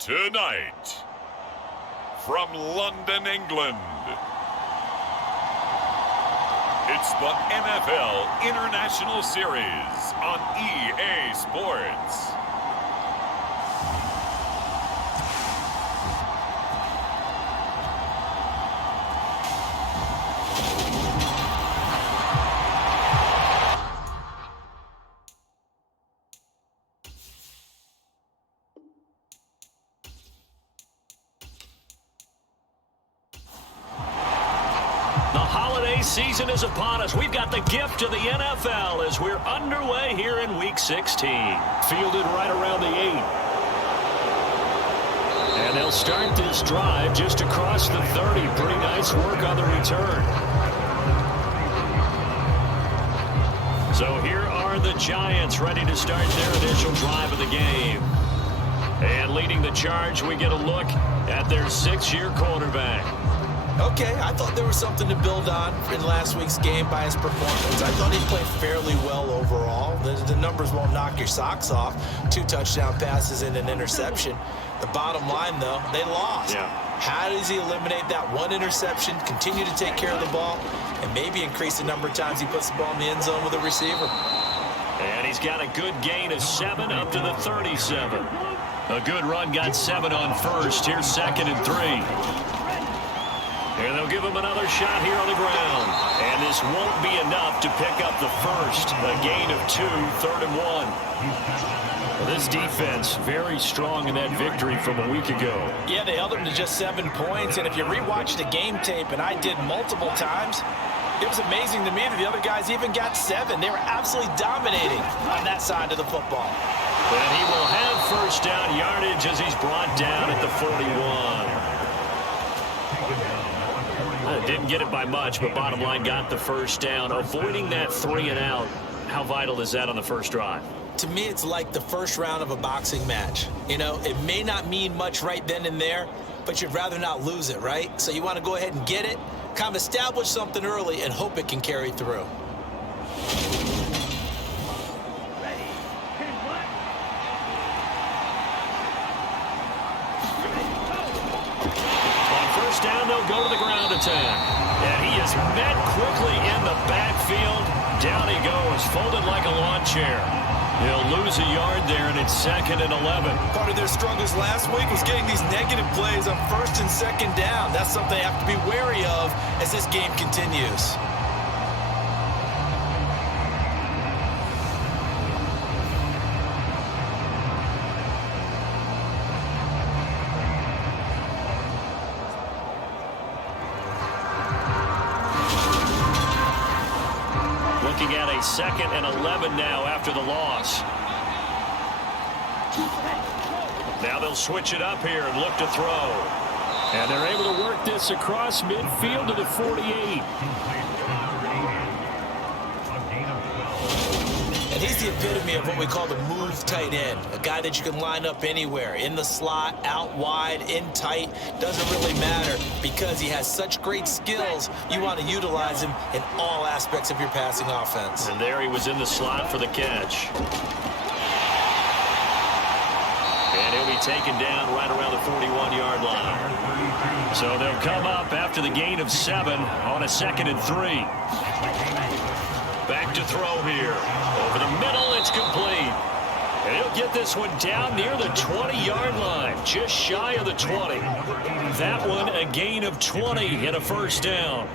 Tonight, from London, England, it's the NFL International Series on EA Sports. Season is upon us. We've got the gift of the NFL as we're underway here in Week 16. Fielded right around the 8. And they'll start this drive just across the 30. Pretty nice work on the return. So here are the Giants ready to start their initial drive of the game. And leading the charge, we get a look at their 6-year quarterback. Okay, I thought there was something to build on in last week's game by his performance. I thought he played fairly well overall. The numbers won't knock your socks off. 2 touchdown passes and an interception. The bottom line, though, they lost. Yeah. How does he eliminate that 1 interception, continue to take care of the ball, and maybe increase the number of times he puts the ball in the end zone with a receiver? And he's got a good gain of 7 up to the 37. A good run, got 7 on first. Here's 2nd and 3. And they'll give him another shot here on the ground. And this won't be enough to pick up the first. A gain of 2, 3rd and 1. Well, this defense very strong in that victory from a week ago. Yeah, they held them to just 7 points. And if you rewatch the game tape, and I did multiple times, it was amazing to me that the other guys even got 7. They were absolutely dominating on that side of the football. And he will have first down yardage as he's brought down at the 41. Didn't get it by much, but bottom line got the first down. Avoiding that 3 and out, how vital is that on the first drive? To me, it's like the first round of a boxing match. You know, it may not mean much right then and there, but you'd rather not lose it, right? So you want to go ahead and get it, kind of establish something early, and hope it can carry through. Down, they'll go to the ground attack. And he is met quickly in the backfield. Down he goes, folded like a lawn chair. He'll lose a yard there, and it's 2nd and 11. Part of their struggles last week was getting these negative plays on 1st and 2nd down. That's something they have to be wary of as this game continues. Looking at a 2nd and 11 now after the loss. Now they'll switch it up here and look to throw. And they're able to work this across midfield to the 48. And he's the epitome of what we call the move tight end. A guy that you can line up anywhere, in the slot, out wide, in tight. Doesn't really matter because he has such great skills. You want to utilize him in all aspects of your passing offense. And there he was in the slot for the catch. And he'll be taken down right around the 41-yard line. So they'll come up after the gain of 7 on a 2nd and 3. Back to throw here. Over the middle, it's complete. And he'll get this one down near the 20-yard line, just shy of the 20. That one, a gain of 20 and a first down.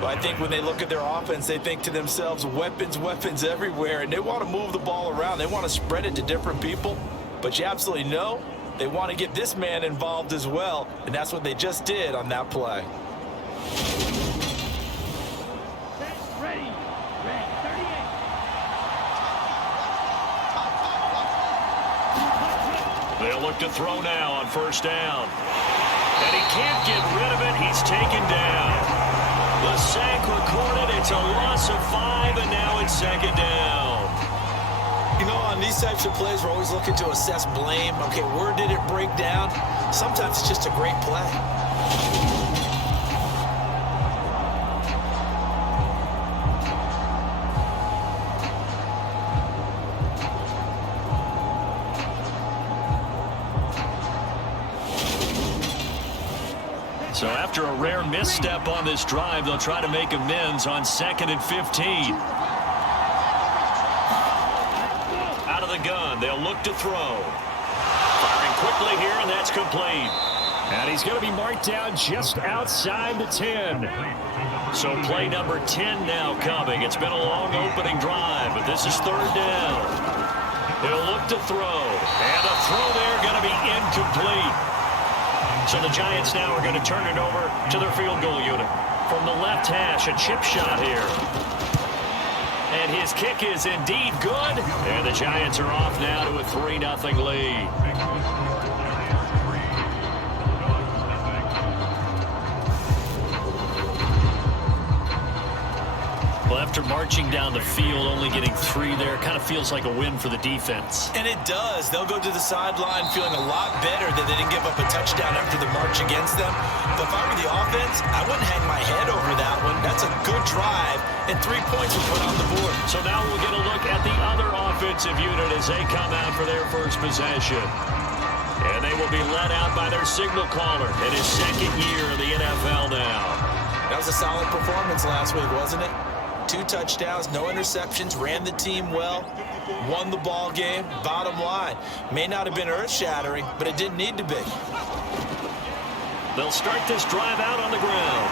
Well, I think when they look at their offense, they think to themselves, weapons, weapons everywhere, and they want to move the ball around. They want to spread it to different people. But you absolutely know they want to get this man involved as well, and that's what they just did on that play. They'll look to throw now on first down. And he can't get rid of it. He's taken down. The sack recorded. It's a loss of 5, and now it's 2nd down. You know, on these types of plays, we're always looking to assess blame. Okay, where did it break down? Sometimes it's just a great play. So after a rare misstep on this drive, they'll try to make amends on 2nd and 15. Out of the gun, they'll look to throw. Firing quickly here, and that's complete. And he's going to be marked down just outside the 10. So play number 10 now coming. It's been a long opening drive, but this is 3rd down. They'll look to throw. And a throw there going to be incomplete. So the Giants now are going to turn it over to their field goal unit. From the left hash, a chip shot here. And his kick is indeed good. And the Giants are off now to a 3-0 lead. Well, after marching down the field, only getting 3 there, kind of feels like a win for the defense. And it does. They'll go to the sideline feeling a lot better that they didn't give up a touchdown after the march against them. But if I were the offense, I wouldn't hang my head over that one. That's a good drive, and 3 points were put on the board. So now we'll get a look at the other offensive unit as they come out for their first possession. And they will be led out by their signal caller in his 2nd year in the NFL now. That was a solid performance last week, wasn't it? 2 touchdowns, no interceptions, ran the team well, won the ball game. Bottom line, may not have been earth-shattering, but it didn't need to be. They'll start this drive out on the ground.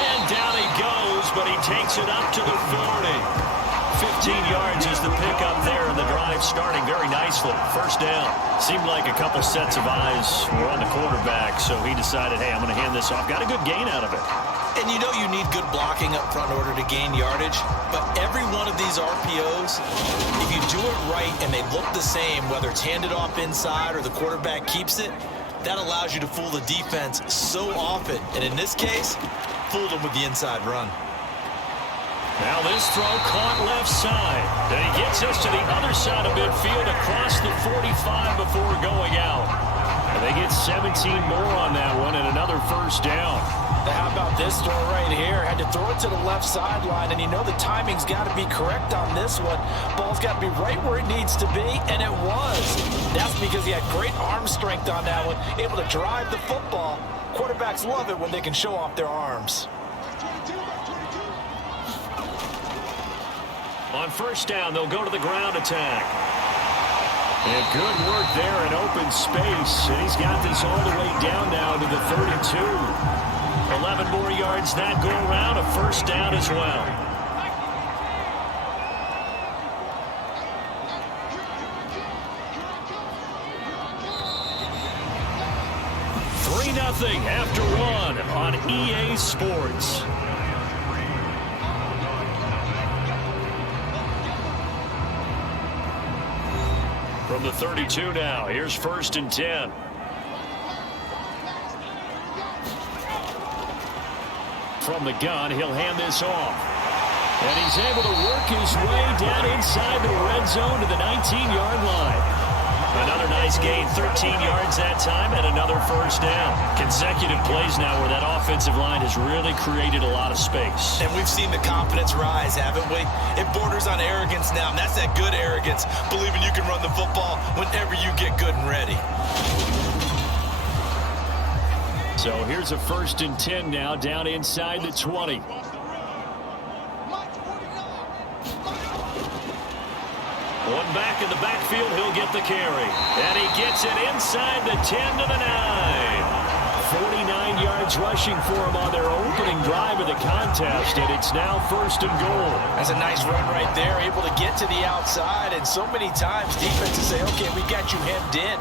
And down he goes, but he takes it up to the 40. 15 yards is the pickup there, and the drive starting very nicely. First down. Seemed like a couple sets of eyes were on the quarterback, so he decided, hey, I'm going to hand this off. Got a good gain out of it. And you know you need good blocking up front in order to gain yardage, but every one of these RPOs, if you do it right and they look the same, whether it's handed off inside or the quarterback keeps it, that allows you to fool the defense so often. And in this case, fooled them with the inside run. Now this throw caught left side. Then he gets us to the other side of midfield across the 45 before going out. And they get 17 more on that one and another first down. How about this throw right here? Had to throw it to the left sideline, and you know the timing's got to be correct on this one. Ball's got to be right where it needs to be, and it was. That's because he had great arm strength on that one, able to drive the football. Quarterbacks love it when they can show off their arms. On first down, they'll go to the ground attack. And good work there in open space. And he's got this all the way down now to the 32. 11 more yards that go around, a first down as well. Nothing after one on EA Sports. From the 32 now, here's 1st and 10. From the gun, he'll hand this off. And he's able to work his way down inside the red zone to the 19-yard line. Another nice gain, 13 yards that time, and another first down. Consecutive plays now where that offensive line has really created a lot of space. And we've seen the confidence rise, haven't we? It borders on arrogance now, and that's that good arrogance, believing you can run the football whenever you get good and ready. So here's a 1st and 10 now, down inside the 20. One back in the backfield, he'll get the carry. And he gets it inside the 10 to the 9. 49 yards rushing for him on their opening drive of the contest, and it's now 1st and goal. That's a nice run right there, able to get to the outside, and so many times defenses say, okay, we got you hemmed in.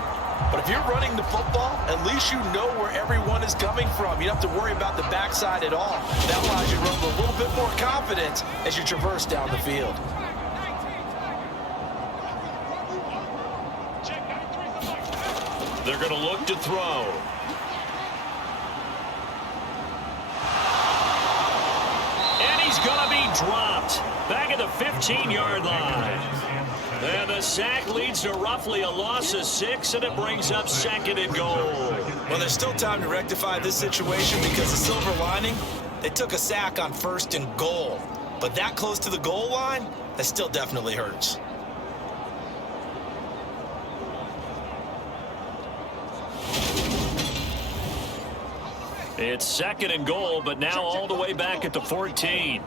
But if you're running the football, at least you know where everyone is coming from. You don't have to worry about the backside at all. That allows you to run with a little bit more confidence as you traverse down the field. They're going to look to throw. And he's going to be dropped back at the 15-yard line. And the sack leads to roughly a loss of 6, and it brings up 2nd and goal. Well, there's still time to rectify this situation because the silver lining, they took a sack on 1st and goal. But that close to the goal line, that still definitely hurts. It's 2nd and goal, but now all the way back at the 14.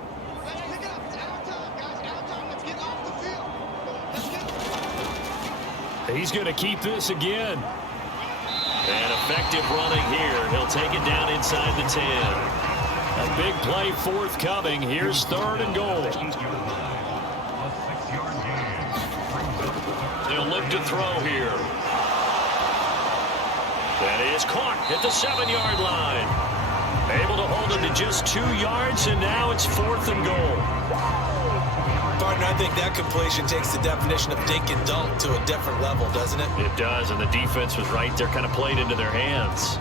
He's going to keep this again. And effective running here. He'll take it down inside the 10. A big play forthcoming. Here's 3rd and goal. They'll look to throw here. That is caught at the 7-yard line. Able to hold him to just 2 yards, and now it's 4th and goal. Partner, I think that completion takes the definition of dink and dunk to a different level, doesn't it? It does, and the defense was right there, kind of played into their hands.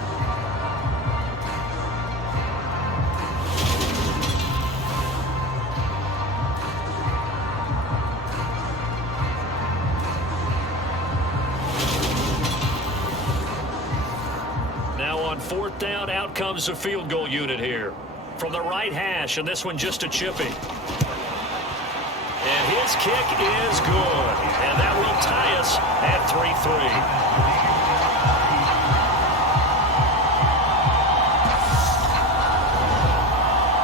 Now on 4th down, out comes the field goal unit here. From the right hash, and this one just a chippy. And his kick is good. And that will tie us at 3-3.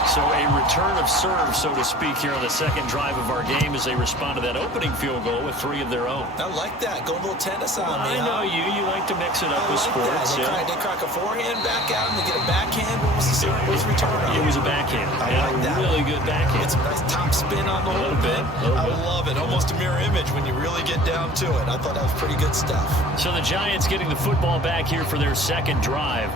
So a return of serve, so to speak, here on the 2nd drive of our game as they respond to that opening field goal with 3 of their own. I like that. Go a little tennis on me. I know you. You like to mix it up with sports. They crack a forehand back out and they get a backhand. What was the return on? It was a backhand. I like that. Really good backhand. It's a nice top spin on the whole bit. I love it. Almost a mirror image when you really get down to it. I thought that was pretty good stuff. So the Giants getting the football back here for their 2nd drive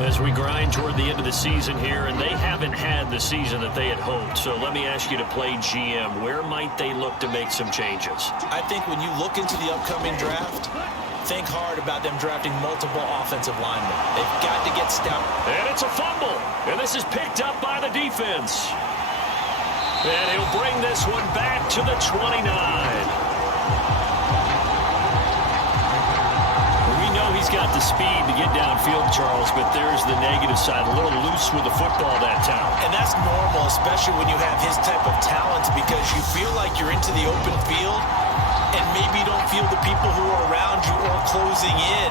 as we grind toward the end of the season here, and they haven't had the season that they had hoped. So let me ask you to play GM. Where might they look to make some changes? I think when you look into the upcoming draft, think hard about them drafting multiple offensive linemen. They've got to get stout. And it's a fumble. And this is picked up by the defense. And he'll bring this one back to the 29. He's got the speed to get downfield, Charles, but there's the negative side. A little loose with the football that time. And that's normal, especially when you have his type of talent, because you feel like you're into the open field and maybe you don't feel the people who are around you or closing in.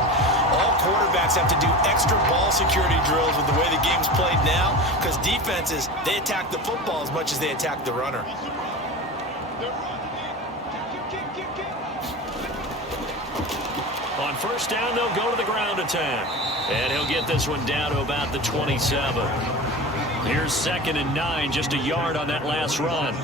All quarterbacks have to do extra ball security drills with the way the game's played now, because defenses, they attack the football as much as they attack the runner. On 1st down, they'll go to the ground attack. And he'll get this one down to about the 27. Here's 2nd and 9, just a yard on that last run.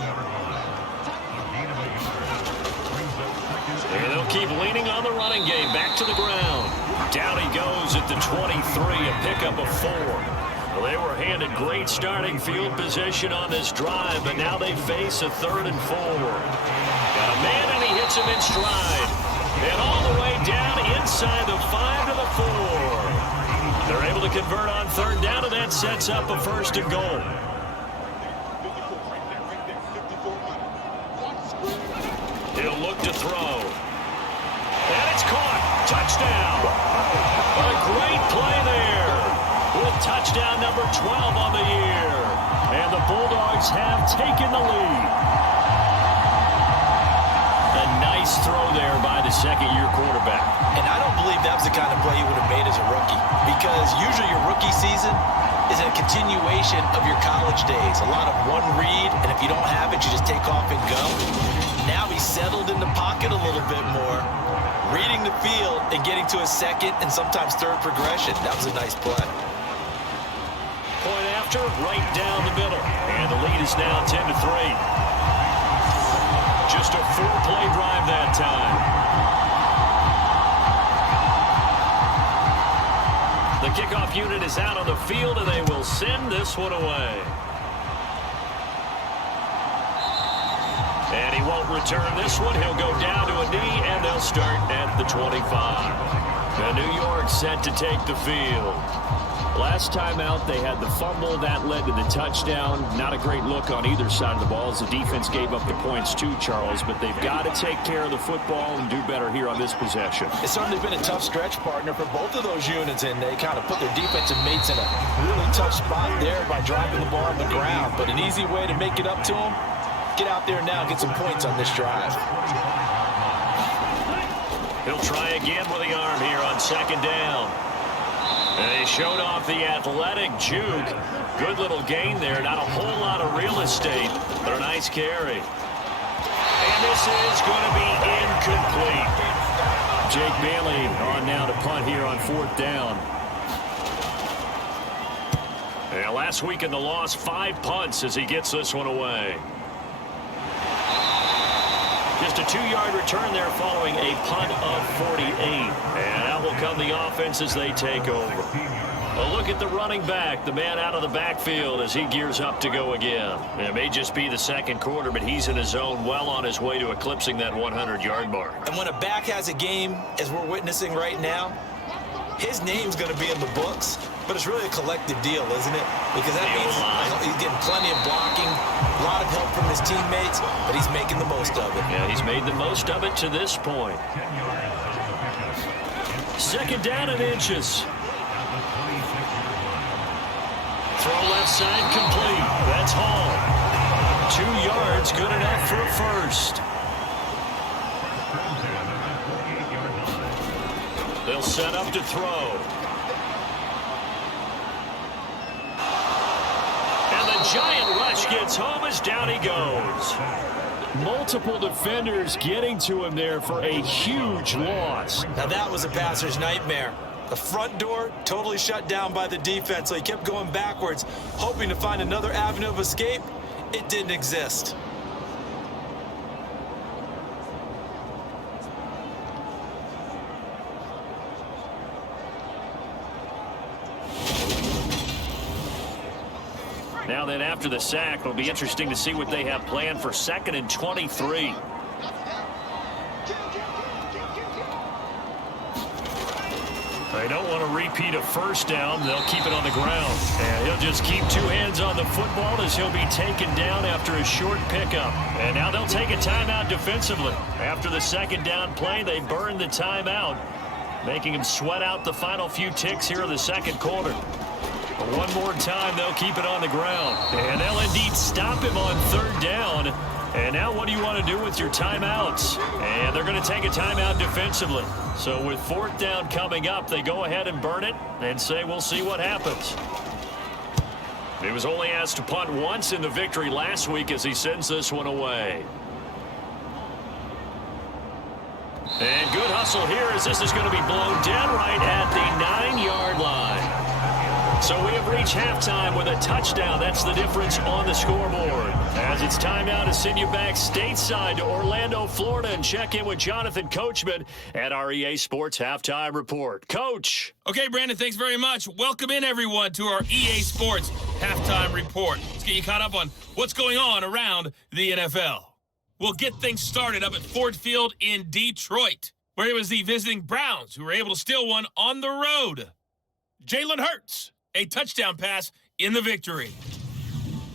And they'll keep leaning on the running game. Back to the ground. Down he goes at the 23, a pickup of 4. Well, they were handed great starting field position on this drive, but now they face a 3rd and 4. Got a man, and he hits him in stride. And all the way down inside the 5 to the 4. They're able to convert on 3rd down, and that sets up a 1st and goal. He'll look to throw. And it's caught. Touchdown. A great play there. With touchdown number 12 on the year. And the Bulldogs have taken the lead. Nice throw there by the 2nd-year quarterback. And I don't believe that was the kind of play he would have made as a rookie, because usually your rookie season is a continuation of your college days. A lot of one read, and if you don't have it, you just take off and go. Now he's settled in the pocket a little bit more, reading the field and getting to a 2nd and sometimes 3rd progression. That was a nice play. Point after, right down the middle. And the lead is now 10-3. Just a 4-play drive that time. The kickoff unit is out on the field, and they will send this one away. And he won't return this one. He'll go down to a knee, and they'll start at the 25. The New York set to take the field. Last time out, they had the fumble. That led to the touchdown. Not a great look on either side of the ball as the defense gave up the points too, Charles. But they've got to take care of the football and do better here on this possession. It's certainly been a tough stretch, partner, for both of those units, and they kind of put their defensive mates in a really tough spot there by dropping the ball on the ground. But an easy way to make it up to them, get out there now and get some points on this drive. He'll try again with the arm here on 2nd down. And they showed off the athletic juke. Good little gain there. Not a whole lot of real estate, but a nice carry. And this is going to be incomplete. Jake Bailey on now to punt here on 4th down. Yeah, last week in the loss, 5 punts as he gets this one away. Just a 2-yard return there following a punt of 48. And out will come the offense as they take over. A look at the running back, the man out of the backfield as he gears up to go again. It may just be the second quarter, but he's in his zone, well on his way to eclipsing that 100-yard mark. And when a back has a game, as we're witnessing right now, his name's going to be in the books, but it's really a collective deal, isn't it? Because that means he's getting plenty of blocking, a lot of help from his teammates, but he's making the most of it. Yeah, he's made the most of it to this point. 2nd down and inches. Throw left side complete. That's Hall. 2 yards, good enough for a first. They'll set up to throw. And the giant rush gets home as down he goes. Multiple defenders getting to him there for a huge loss. Now that was a passer's nightmare. The front door totally shut down by the defense, so he kept going backwards, hoping to find another avenue of escape. It didn't exist. Now then, after the sack, it'll be interesting to see what they have planned for 2nd and 23. They don't want to repeat a first down. They'll keep it on the ground. And he'll just keep 2 hands on the football as he'll be taken down after a short pickup. And now they'll take a timeout defensively. After the 2nd down play, they burn the timeout, making him sweat out the final few ticks here in the 2nd quarter. But one more time, they'll keep it on the ground. And they'll indeed stop him on 3rd down. And now what do you want to do with your timeouts? And they're going to take a timeout defensively. So with 4th down coming up, they go ahead and burn it and say we'll see what happens. He was only asked to punt once in the victory last week as he sends this one away. And good hustle here as this is going to be blown dead right at the 9-yard line. So we have reached halftime with a touchdown. That's the difference on the scoreboard. As it's time now to send you back stateside to Orlando, Florida, and check in with Jonathan Coachman at our EA Sports Halftime Report. Coach. Okay, Brandon, thanks very much. Welcome in, everyone, to our EA Sports Halftime Report. Let's get you caught up on what's going on around the NFL. We'll get things started up at Ford Field in Detroit, where it was the visiting Browns who were able to steal one on the road. Jalen Hurts, a touchdown pass in the victory.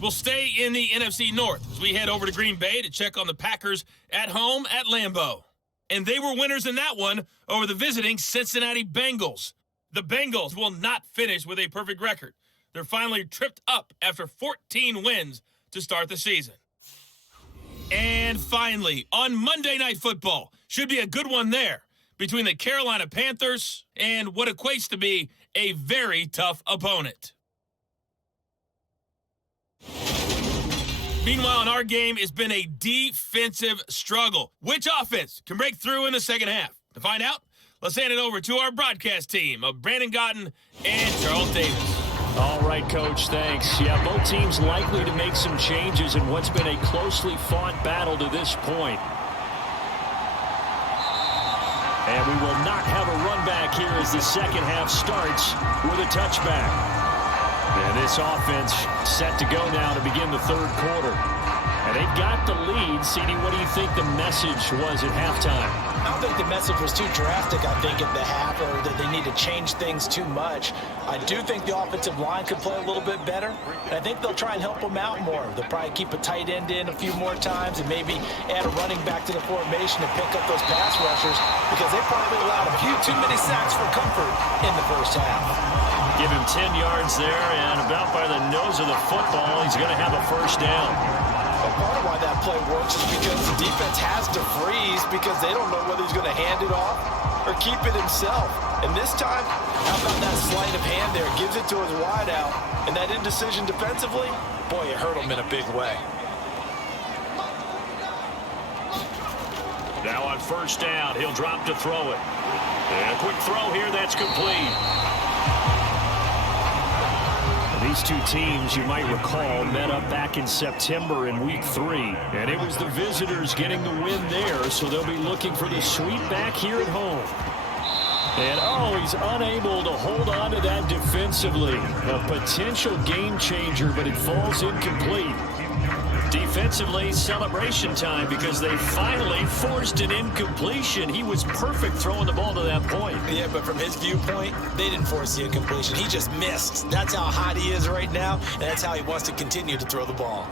We'll stay in the NFC North as we head over to Green Bay to check on the Packers at home at Lambeau. And they were winners in that one over the visiting Cincinnati Bengals. The Bengals will not finish with a perfect record. They're finally tripped up after 14 wins to start the season. And finally, on Monday Night Football, should be a good one there between the Carolina Panthers and what equates to be a very tough opponent. Meanwhile, in our game, it's been a defensive struggle. Which offense can break through in the second half? To find out, let's hand it over to our broadcast team of Brandon Gotten and Charles Davis. All right, Coach, thanks. Yeah, both teams likely to make some changes in what's been a closely fought battle to this point. And we will not have a run back here as the second half starts with a touchback. And this offense set to go now to begin the 3rd quarter. And they've got the lead. CD, what do you think the message was at halftime? I don't think the message was too drastic, I think, at the half, or that they need to change things too much. I do think the offensive line could play a little bit better, and I think they'll try and help them out more. They'll probably keep a tight end in a few more times and maybe add a running back to the formation to pick up those pass rushers, because they probably allowed a few too many sacks for comfort in the first half. Give him 10 yards there, and about by the nose of the football, he's going to have a first down. But part of why that play works is because the defense has to freeze because they don't know whether he's going to hand it off or keep it himself. And this time, how about that sleight of hand there? Gives it to his wideout. And that indecision defensively, boy, it hurt him in a big way. Now on first down, he'll drop to throw it. And a quick throw here, that's complete. These two teams, you might recall, met up back in September in Week 3. And it was the visitors getting the win there, so they'll be looking for the sweep back here at home. And, oh, he's unable to hold on to that defensively. A potential game changer, but it falls incomplete. Defensively, celebration time because they finally forced an incompletion. He was perfect throwing the ball to that point. Yeah, but from his viewpoint, they didn't force the incompletion. He just missed. That's how hot he is right now, and that's how he wants to continue to throw the ball.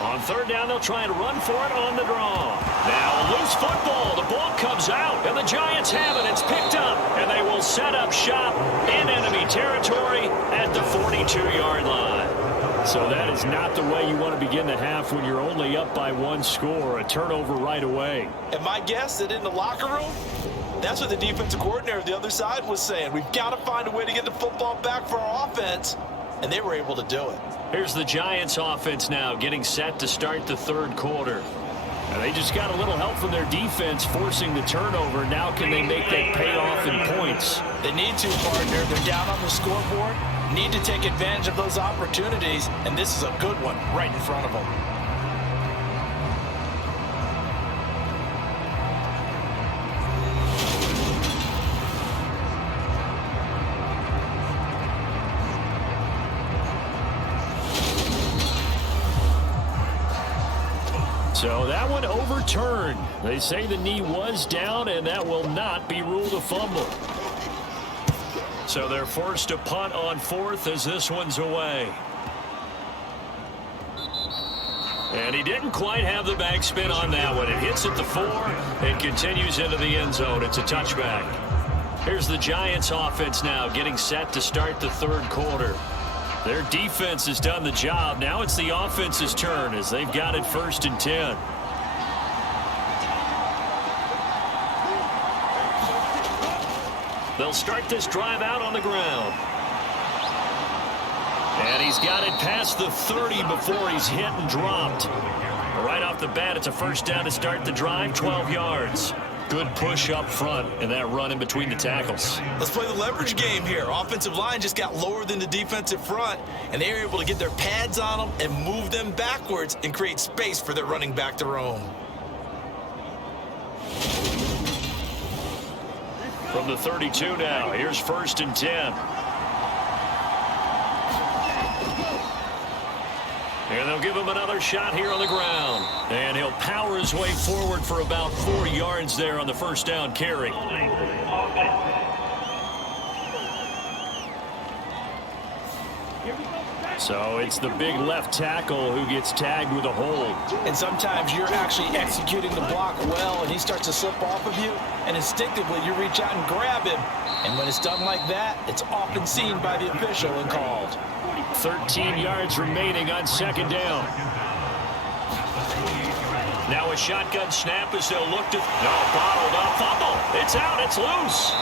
On third down, they'll try and run for it on the draw. Now, loose football. The ball comes out, and the Giants have it. It's picked up, and they will set up shop in enemy territory at the 42-yard line. So that is not the way you want to begin the half when you're only up by one score. A turnover right away. And my guess that in the locker room, that's what the defensive coordinator of the other side was saying. We've got to find a way to get the football back for our offense, and they were able to do it. Here's the Giants offense now getting set to start the third quarter. And they just got a little help from their defense forcing the turnover. Now can they make that pay off in points? They need to, partner. They're down on the scoreboard. Need to take advantage of those opportunities, and this is a good one right in front of them. So that one overturned. They say the knee was down, and that will not be ruled a fumble. So they're forced to punt on fourth as this one's away. And he didn't quite have the backspin on that one. It hits at the 4 and continues into the end zone. It's a touchback. Here's the Giants offense now getting set to start the third quarter. Their defense has done the job. Now it's the offense's turn as they've got it 1st and 10. They'll start this drive out on the ground. And he's got it past the 30 before he's hit and dropped. Right off the bat, it's a first down to start the drive, 12 yards. Good push up front and that run in between the tackles. Let's play the leverage game here. Offensive line just got lower than the defensive front, and they were able to get their pads on them and move them backwards and create space for their running back to roam. From the 32 now, here's 1st and 10. And they'll give him another shot here on the ground. And he'll power his way forward for about 4 yards there on the first down carry. So it's the big left tackle who gets tagged with a hold. And sometimes you're actually executing the block well, and he starts to slip off of you, and instinctively you reach out and grab him. And when it's done like that, it's often seen by the official and called. 13 yards remaining on second down. Now a shotgun snap as they'll look to... No, bottled up fumble. It's out. It's loose.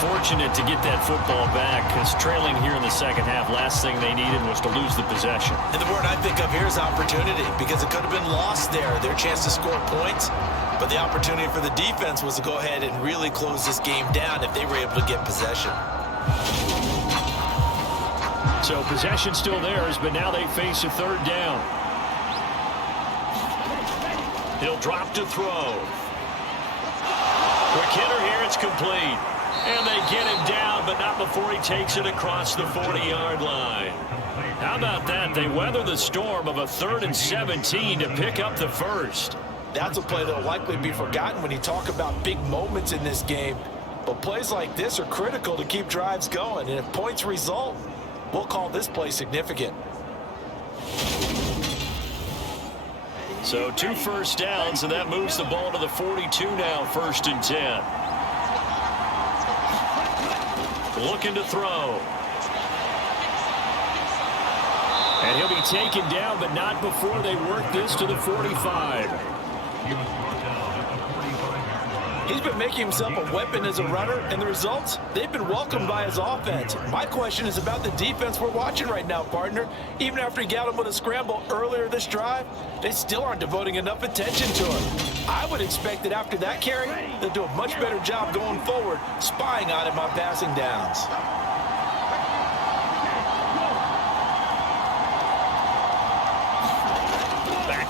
Fortunate to get that football back because trailing here in the second half, last thing they needed was to lose the possession. And the word I think of here is opportunity, because it could have been lost there, their chance to score points. But the opportunity for the defense was to go ahead and really close this game down if they were able to get possession. So possession still theirs, but now they face a third down. He'll drop to throw. Quick hitter here, it's complete. And they get him down, but not before he takes it across the 40-yard line. How about that? They weather the storm of a 3rd and 17 to pick up the first. That's a play that will likely be forgotten when you talk about big moments in this game. But plays like this are critical to keep drives going. And if points result, we'll call this play significant. So 2 first downs, and that moves the ball to the 42 now, 1st and 10. Looking to throw. And he'll be taken down, but not before they work this to the 45. He's been making himself a weapon as a runner, and the results, they've been welcomed by his offense. My question is about the defense we're watching right now, partner. Even after he got him with a scramble earlier this drive, they still aren't devoting enough attention to him. I would expect that after that carry, they'll do a much better job going forward, spying on him on passing downs.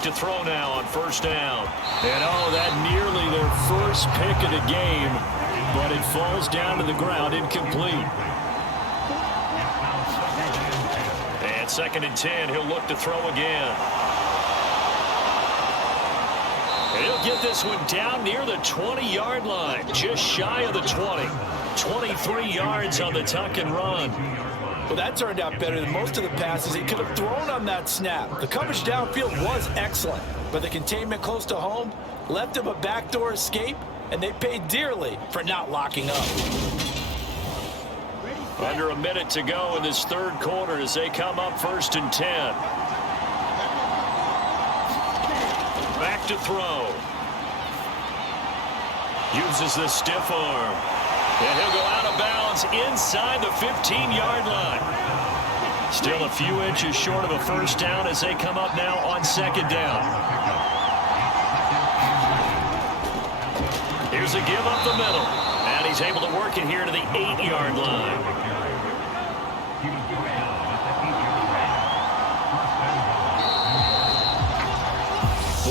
To throw now on first down. And that nearly their first pick of the game, but it falls down to the ground incomplete. And 2nd and 10, he'll look to throw again. And he'll get this one down near the 20-yard line, just shy of the 20. 23 yards on the tuck and run. Well, that turned out better than most of the passes he could have thrown on that snap. The coverage downfield was excellent, but the containment close to home left him a backdoor escape, and they paid dearly for not locking up. Under a minute to go in this third quarter as they come up 1st and 10. Back to throw. Uses the stiff arm. And he'll go out of bounds inside the 15-yard line. Still a few inches short of a first down as they come up now on 2nd down. Here's a give up the middle. And he's able to work it here to the 8-yard line.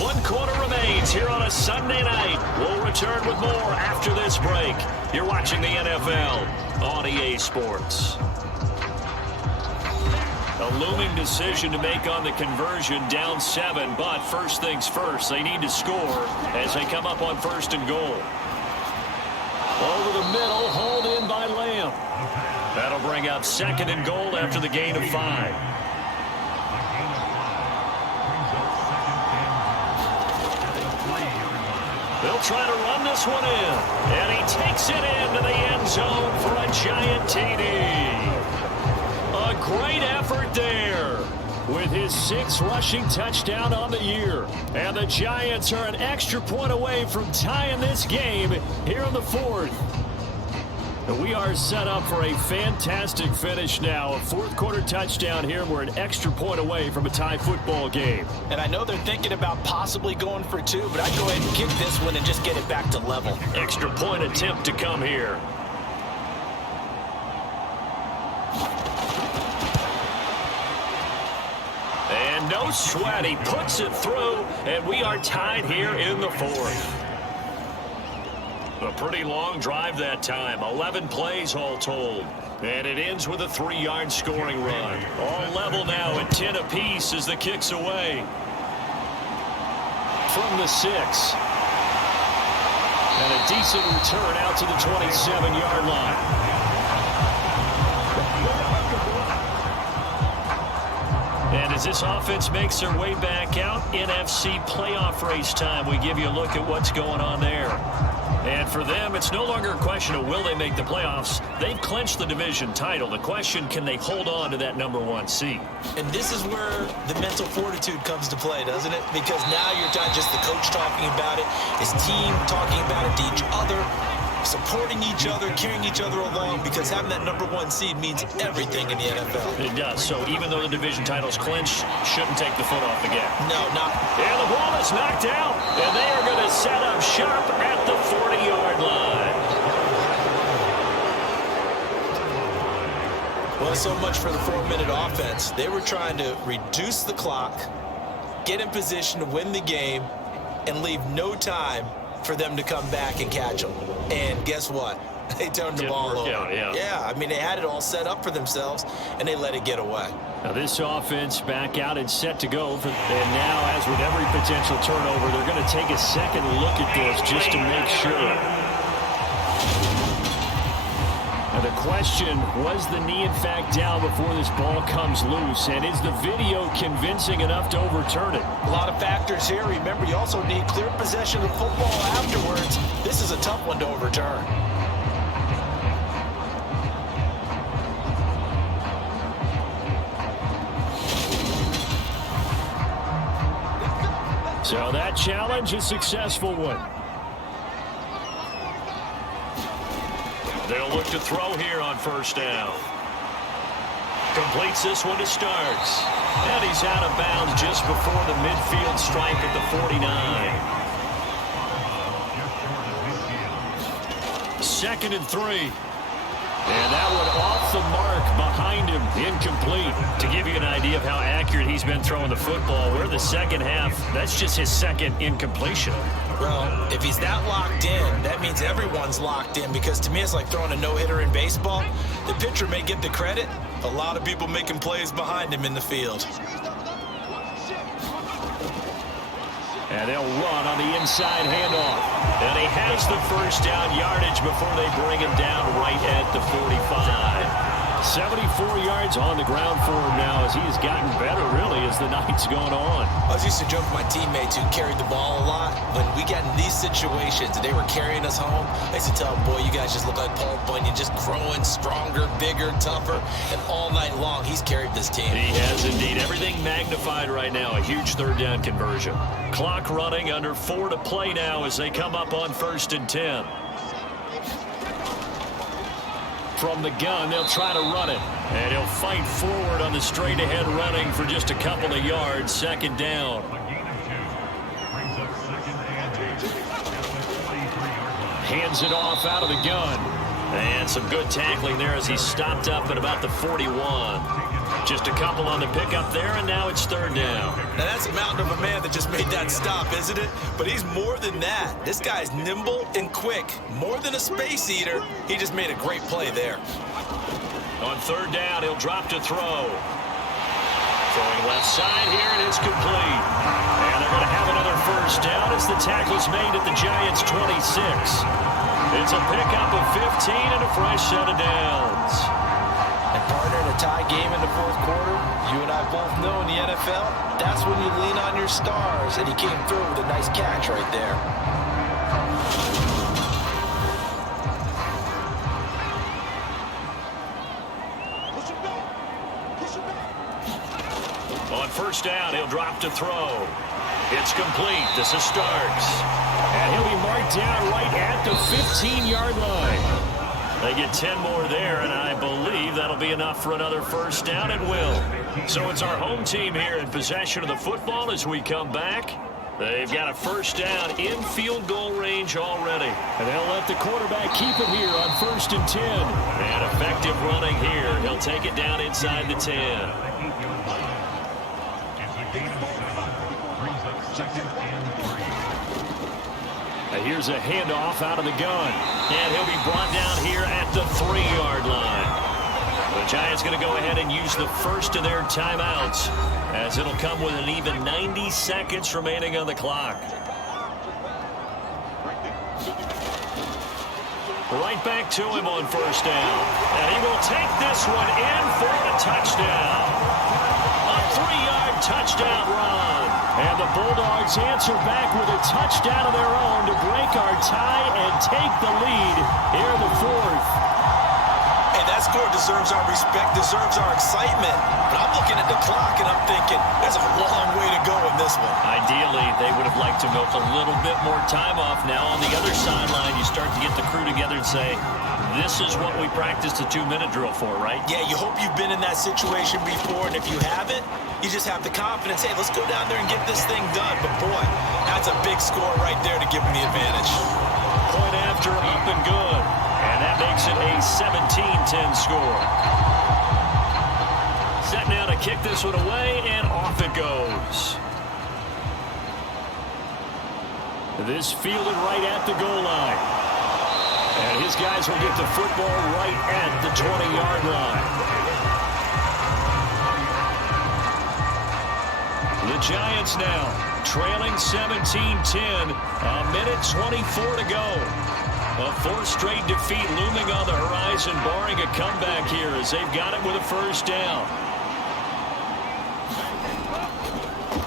One quarter remains here on a Sunday night. We'll return with more after this break. You're watching the NFL on EA Sports. A looming decision to make on the conversion, down 7, but first things first, they need to score as they come up on 1st and goal. Over the middle, hauled in by Lamb. That'll bring up 2nd and goal after the gain of 5. They'll try to run this one in. And he takes it into the end zone for a giant TD. A great effort there with his 6th rushing touchdown on the year. And the Giants are an extra point away from tying this game here in the 4th. We are set up for a fantastic finish now. A 4th quarter touchdown here. We're an extra point away from a tie football game. And I know they're thinking about possibly going for 2, but I'd go ahead and kick this one and just get it back to level. Extra point attempt to come here. And no sweat. He puts it through, and we are tied here in the 4th. A pretty long drive that time. 11 plays all told. And it ends with a 3-yard scoring run. All level now at 10 apiece as the kick's away. From the 6. And a decent return out to the 27-yard line. And as this offense makes their way back out, NFC playoff race time, we give you a look at what's going on there. And for them, it's no longer a question of will they make the playoffs. They've clinched the division title. The question, can they hold on to that #1 seed? And this is where the mental fortitude comes to play, doesn't it? Because now you're not just the coach talking about it, his team talking about it to each other, supporting each other, carrying each other along, because having that #1 seed means everything in the NFL. It does. So even though the division title's clinched, shouldn't take the foot off the gas. No, not. And the ball is knocked out, and they are going to set up shop at the 40-yard line. Well, so much for the 4-minute offense. They were trying to reduce the clock, get in position to win the game, and leave no time for them to come back and catch them. And guess what? They turned the ball over. Yeah, I mean, they had it all set up for themselves, and they let it get away. Now this offense back out and set to go. And now, as with every potential turnover, they're going to take a second look at this just to make sure. Now the question, was the knee in fact down before this ball comes loose? And is the video convincing enough to overturn it? A lot of factors here. Remember, you also need clear possession of the football afterwards. This is a tough one to overturn. So that challenge, a successful one. They'll look to throw here on first down. Completes this one to Starks. And he's out of bounds just before the midfield stripe at the 49. 2nd and 3. And that one off the mark behind him, incomplete. To give you an idea of how accurate he's been throwing the football, we're the second half. That's just his second incompletion. Well, if he's that locked in, that means everyone's locked in, because to me it's like throwing a no-hitter in baseball. The pitcher may get the credit, a lot of people making plays behind him in the field. And they'll run on the inside handoff. And he has the first down yardage before they bring him down right at the 45. 74 yards on the ground for him now as he has gotten better, really, as the night's going on. I was used to joke with my teammates who carried the ball a lot. When we got in these situations and they were carrying us home, I used to tell them, boy, you guys just look like Paul Bunyan, just growing stronger, bigger, tougher. And all night long, he's carried this team. He has indeed. Everything magnified right now. A huge third down conversion. Clock running, under 4 to play now as they come up on 1st and 10. From the gun, they'll try to run it. And he'll fight forward on the straight-ahead running for just a couple of yards. 2nd down. Hands it off out of the gun. And some good tackling there as he stopped up at about the 41. Just a couple on the pickup there, and now it's 3rd down. Now that's a mountain of a man that just made that stop, isn't it? But he's more than that. This guy's nimble and quick. More than a space eater. He just made a great play there. On 3rd down, he'll drop to throw. Throwing left side here, and it's complete. And they're going to have another first down as the tackle's made at the Giants' 26. It's a pickup of 15 and a fresh set of downs. And partner, in a tie game in the 4th quarter, you and I both know in the NFL, that's when you lean on your stars, and he came through with a nice catch right there. On 1st down, he'll drop to throw. It's complete. This is Starks. And he'll be marked down right at the 15-yard line. They get 10 more there, and I believe that'll be enough for another first down, and will. So it's our home team here in possession of the football as we come back. They've got a first down in field goal range already. And they'll let the quarterback keep it here on 1st and 10. And effective running here. He'll take it down inside the 10. Here's a handoff out of the gun. And he'll be brought down here at the 3-yard line. The Giants going to go ahead and use the first of their timeouts, as it'll come with an even 90 seconds remaining on the clock. Right back to him on 1st down. And he will take this one in for a touchdown. A 3-yard touchdown run. And the Bulldogs answer back with a touchdown of their own to break our tie and take the lead here in the 4th. Hey, that score deserves our respect, deserves our excitement. But I'm looking at the clock and I'm thinking, there's a long way to go in this one. Ideally, they would have liked to milk a little bit more time off. Now on the other sideline, you start to get the crew together and say, this is what we practiced a 2-minute drill for, right? Yeah, you hope you've been in that situation before, and if you haven't, you just have the confidence, hey, let's go down there and get this thing done. But boy, that's a big score right there to give them the advantage. Point after, up and good. And that makes it a 17-10 score. Set now to kick this one away, and off it goes. This fielded right at the goal line. And his guys will get the football right at the 20-yard line. The Giants now trailing 17-10. A minute 24 to go. A 4th straight defeat looming on the horizon, barring a comeback here as they've got it with a first down.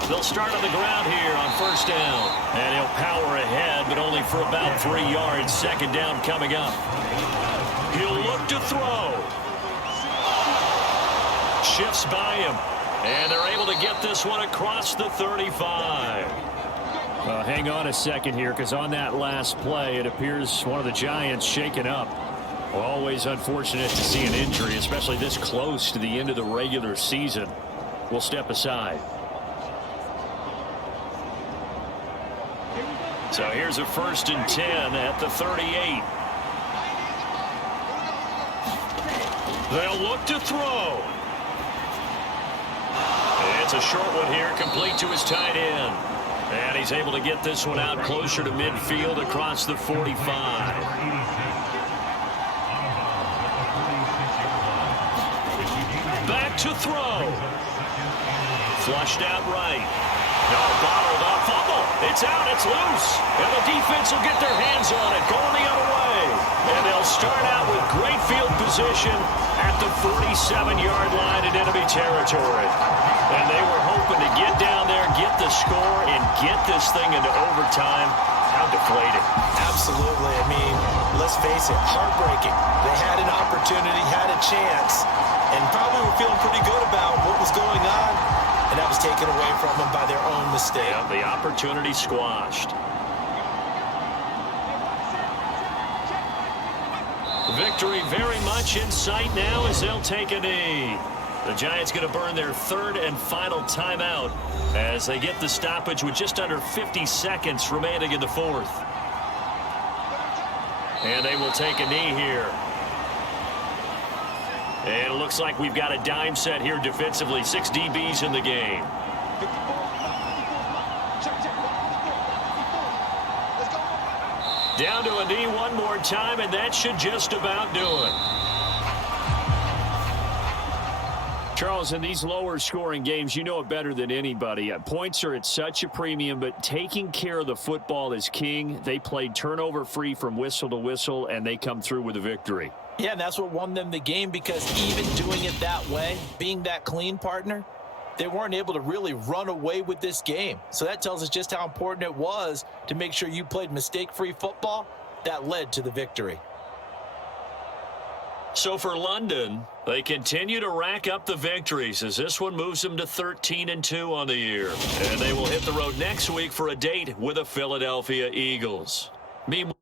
They'll start on the ground here on 1st down. And he'll power ahead, but only for about 3 yards. 2nd down coming up. He'll look to throw. Shifts by him. And they're able to get this one across the 35. Hang on a second here, because on that last play, it appears one of the Giants shaken up. Always unfortunate to see an injury, especially this close to the end of the regular season. We'll step aside. So here's a 1st and 10 at the 38. They'll look to throw. It's a short one here, complete to his tight end. And he's able to get this one out closer to midfield across the 45. Back to throw. Flushed out right. No, bottled up. Fumble. It's out. It's loose. And the defense will get their hands on it. Going the other way. And they'll start out with great field position at the 47-yard line in enemy territory. And they were hoping to get down there, get the score, and get this thing into overtime. How deflating. Absolutely. I mean, let's face it, heartbreaking. They had an opportunity, had a chance, and probably were feeling pretty good about what was going on, and that was taken away from them by their own mistake. Yeah, the opportunity squashed. Victory very much in sight now as they'll take a knee. The Giants going to burn their 3rd and final timeout as they get the stoppage with just under 50 seconds remaining in the 4th. And they will take a knee here. And it looks like we've got a dime set here defensively. 6 DBs in the game. Down to a knee one more time, and that should just about do it. Charles, in these lower scoring games, you know it better than anybody. Points are at such a premium, but taking care of the football is king. They played turnover free from whistle to whistle, and they come through with a victory. Yeah, and that's what won them the game, because even doing it that way, being that clean partner, they weren't able to really run away with this game. So that tells us just how important it was to make sure you played mistake-free football. That led to the victory. So for London, they continue to rack up the victories as this one moves them to 13-2 on the year. And they will hit the road next week for a date with the Philadelphia Eagles. Meanwhile,